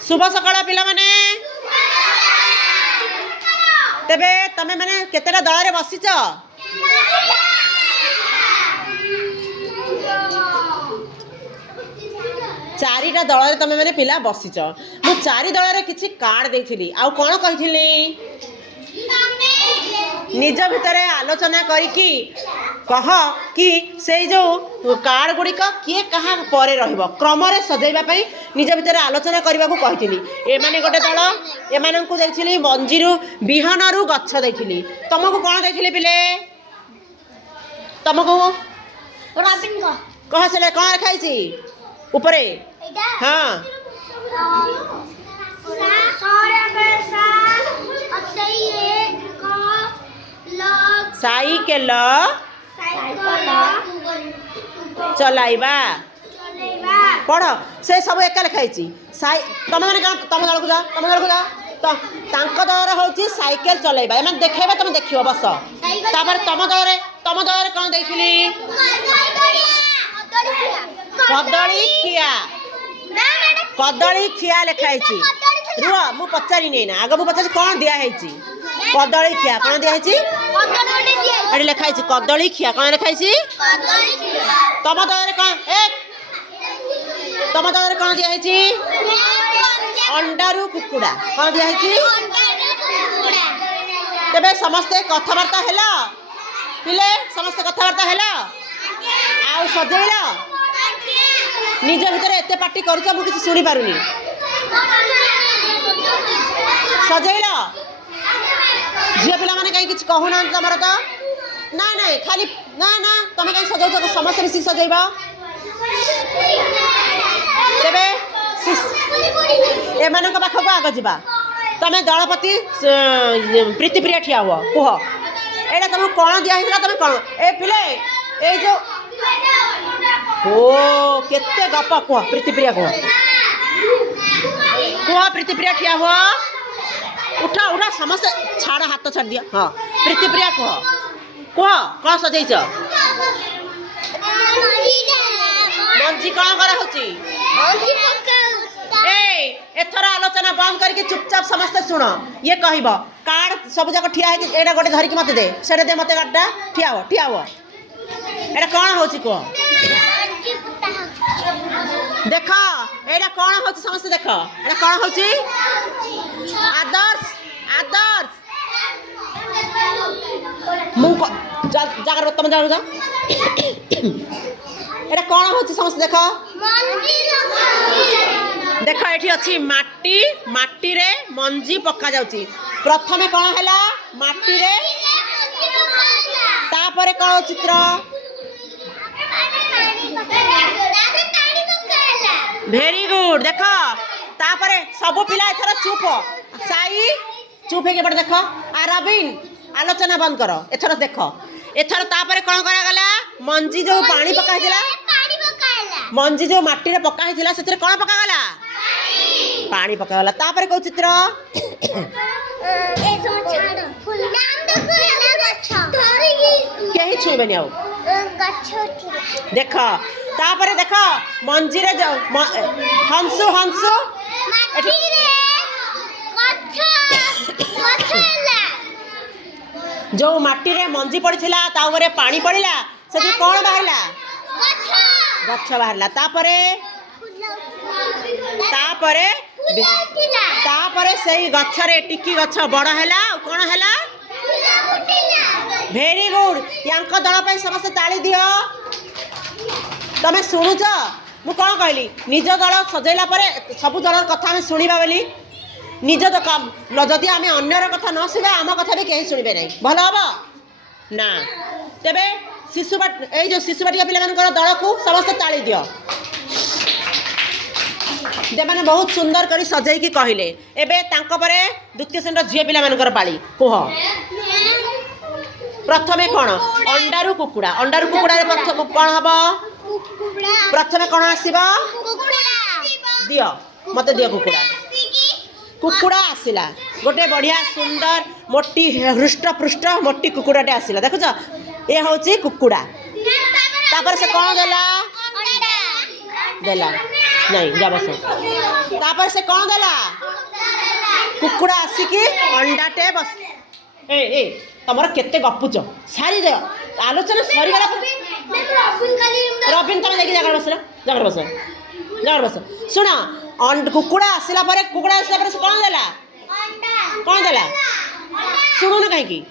शुभ सकाळ पिला माने तेबे तमे माने केतेटा दल रे बसिच चारिटा दल रे तमे माने पिला बसिच मु चारि दल रे किछि कार्ड देथिली आ कोन कहिथिली निज भितर आलोचना करिकी कह कि से जो कार्ड गुड़िक किए कहा पर क्रम सजाइबा निज भितर आलोचना करने को कही एमाने गोटे दल एमानंकु देइथिली मंजीरु बिहनरु गछ देइथिली तुमको कौन देइथिली पिले तुमको कह से कौन रखाई ऊपरे हाँ साइकेल चलाइबा पढ़ से सब एका लिखाई तुम मैंने तुम दल को जा तुम दल को जा तो दल हूँ साइकेल चलाइबा एम देखेबा तुम देख बस तापर तुम दल कौन देखिली कदली खिया लिखाई रुह मु पचारि ना आग मुझे कौन दिखाई कदली खिया कौन दिखाई लिखाई कदली खिया कौन लिखाई तुम दल कौन तुम दल कौन दिखाई अंडारू कुकुड़ा कौन दिखाई तेरे समस्ते कथबार्ता है पिले समस्ते कथबार्ता है आउ सजेल निज भितर एत पार्टी करुच मु किसी शुणी पारुनी सजेल झील पिला माने कहीं किसी कहूना तुम तो ना ना खाली ना ना तुम कहीं सजाऊ समस्त मिसिक सजेब तेरे एम पाखक आग जा तुम दलपति प्रीतिप्रिया ठिया हुआ कह एटा तुमको कौन दिखाई तुम कौन ए पिले ए जो ओ केते गप कह प्रीतिप्रिया कह प्रीतिप्रिया ठिया हुआ उठा उठा समस्त छाड़ हाथ छाड़ दिया हाँ प्रीतिप्रिया कह कौन सजेच मंजी कौन करा एथर आलोचना बंद करके चुपचाप समस्त शुण ये कह कार्ड सब जाक ठिया है एटा गोटे धरिकी मत दे से दे मत कार्डटा ठिया हो एटा कौन हो कह देख एटा कौन हो समस्त देख एटा कौन हो आदर्श आदर्श जगह तुम जाओ जा एटा कौन हो समस्त देख देख ये अच्छी माटी माटी रे मंजी पका जाउची प्रथमे कौन है माटी रे तापरे कौन चित्र भेरी गुड देख तापरे सब पिला एथर चुप साई चुप है देख आ रबिन आलोचना बंद कर एथर देख एथर तापरे कौन करा गला मंजी जो पानी पका हिला मंजी जो माटी रे पका हिला सेतरे कौन पका गला पानी पका गला तापरे को चित्र कहीं छुईबेनी आउ देख तापरे देख मंजी रे हंसु हंसु जो माटी रे मंजी पड़ीला ताऊरे पानी पड़िला से कौन बाहरला गछ बाहरला तापरे सही गछ रे टिकी गछ बड़ हैला कौन हैला भेरी गुड यांको दल पे समस्त ताली दियो तमे सुनुच मु कौन कहली निज दल सजैला परे सब दल कथा आम शुणा बोली निज काम जदि आम अन्यर कथा न शुणा आम कथा भी कहीं शुणे ना भल हम ना तेरे शिशुबाटिका पिला दल को समस्त ताली दियो मैंने बहुत सुंदर कर सजाई कहले एबे तांको परे द्वितीय श्रेणी झील पिला पाली कुह प्रथमे कौन अंडारू कुकुड़ा प्रथम कौन हम प्रथमे कौन आसब दियो मत दियो कुकुड़ा आसला गोटे बढ़िया सुंदर मोटी हृष्ट पृष्ठ मोटी कुकुड़ाटे आसला देखुच ये हूँ कुकुड़ा तापर से कौन देला नहीं जा बस तापर से कौन देला कुकुड़ा आसिकी अंडाटे बस ए तमर केते गपुच सारी दे आलोचना सरी गला रबिन तमे देखि जगह बस सुना कुकुड़ा आसला पर कुकुड़ा आसला पर कौन देला शुणु ना कहीं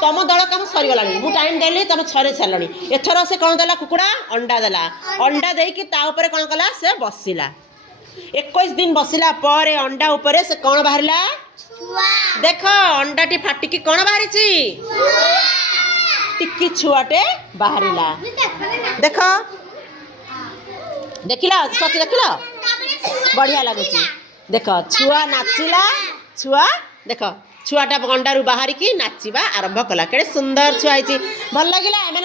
तुम दल कम सरीगला मु टाइम देली तुम छरे सारे एथर से कौन देला कुकुड़ा अंडा देला अंडा देकी ता ऊपर कौन कला से बसिला 21 दिन बसिला पर अंडा ऊपर से कौन बाहरला देख अंडा टी फाटिकी कौन बाहरी टिकी छुआटे बाहरला देख देखिला सती देखिला बढ़िया लगुच देख छुआ नाचिला छुआ देख छुआटा अंडारू बाहरिकी नाचिबा आरंभ कला केड़े सुंदर छुआ होती भल लगिला एमन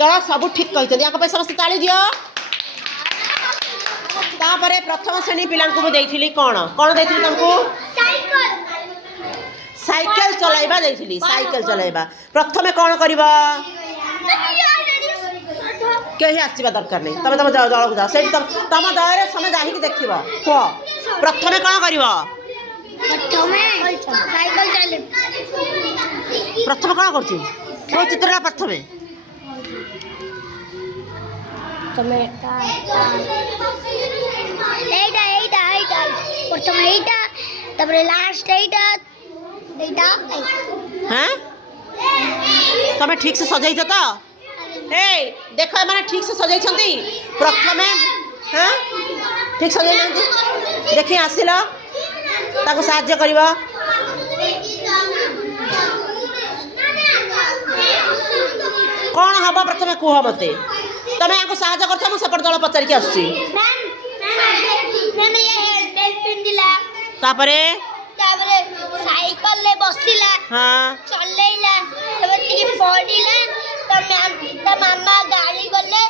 दल सब ठीक कहते समस्त ताली दियो तापर प्रथम श्रेणी पिला देइथिली कौन कौन देइथिली तुमको साइकेल चलाइबा देइथिली साइकेल चलाइबा प्रथमे कौन करिवो कहीं आसवा दरकार नहीं तुम तुम दल को जाओ से तुम दल समय जाही देखिब कह प्रथमे कौन करिवो प्रथम कौन कर चित्रटा प्रथमे तमें ठीक से सजाई तो ए देख मैंने ठीक से सजाई प्रथमे हाँ ठीक सजाई देखी आसिल ताको साहाଯ୍य करिवो कौन हम प्रथमे कह मत तमें यहाँ साहाଯ୍य कर सेपट दल पचारिक आसुची साइकल ले बसिला हाँ चलेला पड़िला तो मामा गाड़ी गले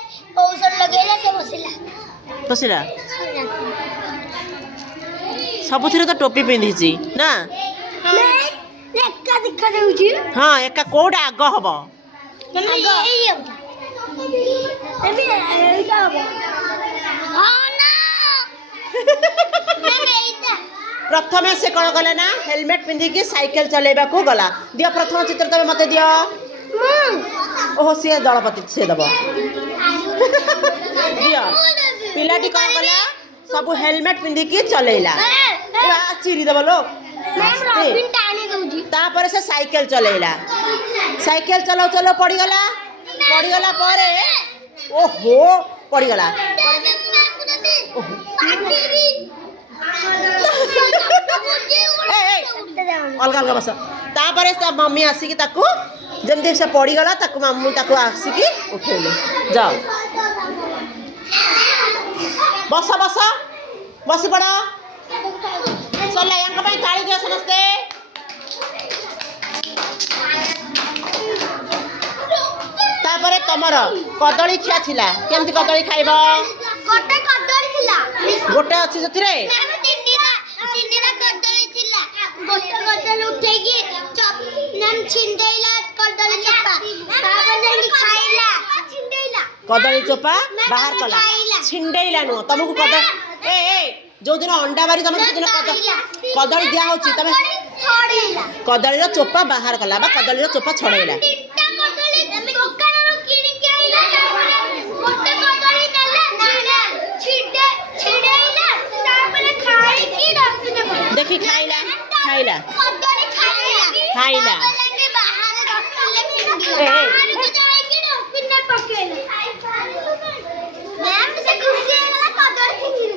औषध लगेला से बसिला सबुथिरे तो टोपी पिंधी ना एका दिखा देउची हाँ एका कोड आग हबो प्रथमे से कौन गले ना हेलमेट पिंधिकी साइकेल चलेबा को गला दियो प्रथम चित्र तबे मते दियो ओहो से दलपति से दबो दियो पिलाटी कौन गला सब हेलमेट पिंधिकी चलेला चिरी दबो लो तापर से साइकेल चलेला साइकेल चलो चलो पड़ी गला पर ओहो पड़ी गला अलग अलग बस तापर से मम्मी आसिकी ताकू जमती से पड़ी गला ताकू मम्मी ताकू आसिकी उठेले जाओ बस बस बस पड़ा चल यहाँ ताली दियो समस्ते तापर तमर कदली खिया थिला केमती कदली खाइबो गोटे अच्छी से कदली चोपा बाहर कला छिंडेला नुह तुमको कदली जो दिन अंडा बारी तुम दिन कदली दिया होची तमे कदली चोपा बाहर कला बा कदली चोपा छड़ेला देखी खाइला खाइला खाइला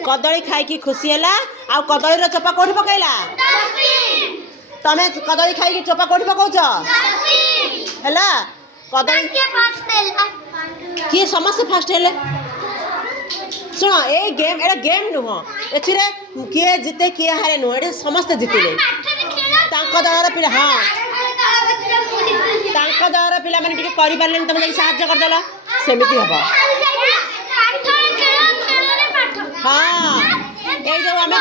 कदली खाई की खुशी है आ कदली चोपा कौटी पकईला तमें कदली खाई चोपा कौटी पकाउछ है कदली किए समस्त फास्ट है शुण ए गेम एटा गेम नुह एथिरे किए जिते किए हारे नुह एटा समस्त जितिले दलर पिला हाँ दलर पिला मैंने टिके करि पारलेन तमे साहाଯ୍य कर देला सेमिति हबो हाँ ए जो आमे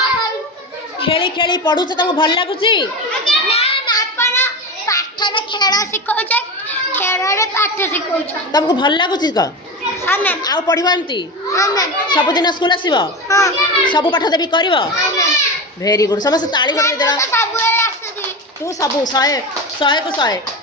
खेली खेली पढु छ तमु भल लागुची पाठरे खेल सिखौछ खेल रे पाठ सिखौछ तुमको भल लागुची क हाँ मैम आउ पढ़िब एमती हाँ मैम सबुदिन स्कूल आसिब हाँ सब पाठ देवी कर हाँ मैम भेरी गुड समस्त ताली बजाई देला सब आसुदी तू सबू 100 100 को 100